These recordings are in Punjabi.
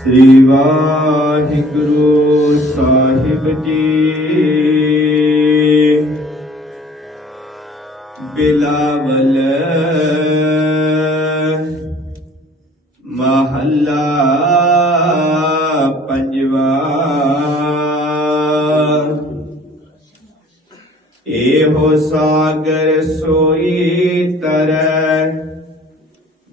ਸ੍ਰੀ ਵਾਹਿਗੁਰੂ ਸਾਹਿਬ ਜੀ। ਬਿਲਾਵਲ ਮਹੱਲਾ ਪੰਜਵਾ। ਇਹੋ ਸਾਗਰ ਸੋਈ ਤਰੈ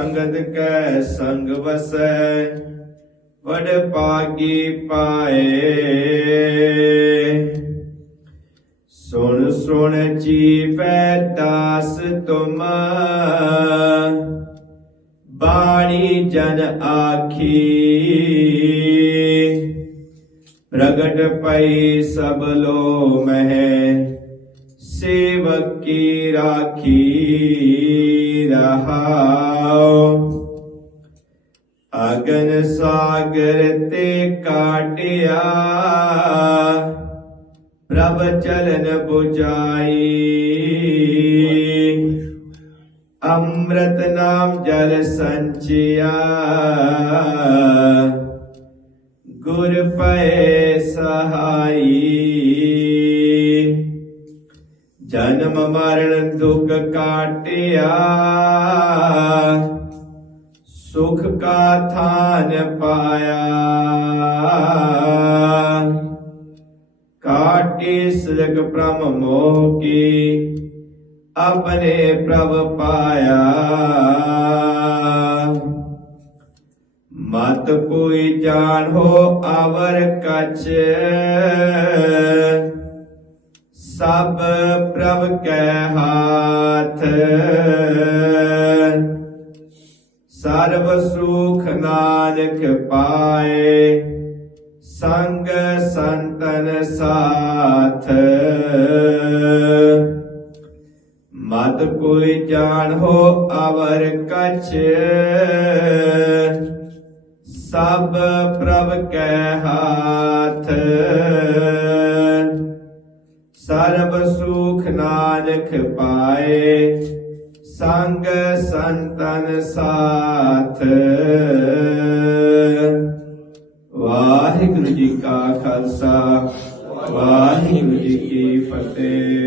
ਸੰਗਤ ਕੈ ਸੰਗ ਵਸੈ ਵਡ ਭਾਗੀ ਪਾਏ ਸੁਣ ਸੁਣ ਜੀਵੈ ਦਾਸ ਤੁਮ ਬਾਣੀ ਜਨ ਆਖੀ ਪ੍ਰਗਟ ਪਈ ਸਭ ਲੋ ਮਹਿ ਸੇਵਕ ਕੀ ਰਾਖੀ ਰਹਾਉ ਸਾਗਰ ਤੇ ਕਾਟਿਆ। ਪ੍ਰਭ ਚਲਨ 부ਜਾਈ ਅੰਮ੍ਰਿਤ ਨਾਮ ਜਲ ਸੰਚਿਆ। ਗੁਰ ਪਏ ਸਹਾਈ। ਜਨਮ ਮਰਨ ਦੁਖ ਕਾਟਿਆ। ਕਾ ਥਾਨ ਪਾਇਆ ਕਾਟੇ ਸਲਕ ਪ੍ਰਮ ਮੋਹ ਕੀ ਆਪਣੇ ਪ੍ਰਭ ਪਾਇਆ ਮਤ ਕੋਈ ਜਾਣੋ ਅਵਰ ਕਛ ਸਭ ਪ੍ਰਭ ਕੈ ਹਾਥ ਸਰਬ ਸੁਖ ਨਾਨਕ ਪਾਏ, ਸੰਗ ਸੰਤਨ ਸਾਥ। ਮਤ ਕੋਈ ਜਾਣੋ ਅਵਰ ਕਛ, ਸਭ ਪ੍ਰਭ ਕੈ ਹਾਥ। ਸਰਬ ਸੁਖ ਨਾਨਕ ਪਾਏ ਸੰਗ ਸੰਤਨ ਸਾਥ। ਵਾਹਿਗੁਰੂ ਜੀ ਕਾ ਖਾਲਸਾ ਵਾਹਿਗੁਰੂ ਜੀ ਕੀ ਫਤਿਹ।